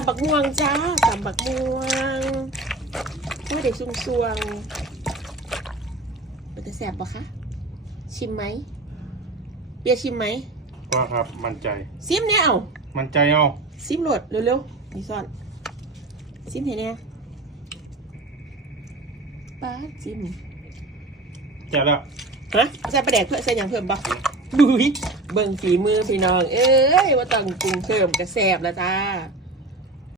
ำบักม่วงจ้าตำบักม่วงโอ้ยเด็กซุ่มซวงมันจะแสบปะคะชิมไหมเบียร์ชิมไหมว่าครับมั่นใจซิมเนี่ยเอามั่นใจเอาซิมโหลดเร็วๆนี่ซ่อนซิมเห็นเนี่ยป้าซิมแจ่แล้วฮะใส่ปลาแดกเพื่อใส่อย่างเพิ่มปะบุ้ยเบิ่งฝีมือพี่น้องเอ้ยว่าต้องปรุงเพิ่มกระแสบแล้วจ้า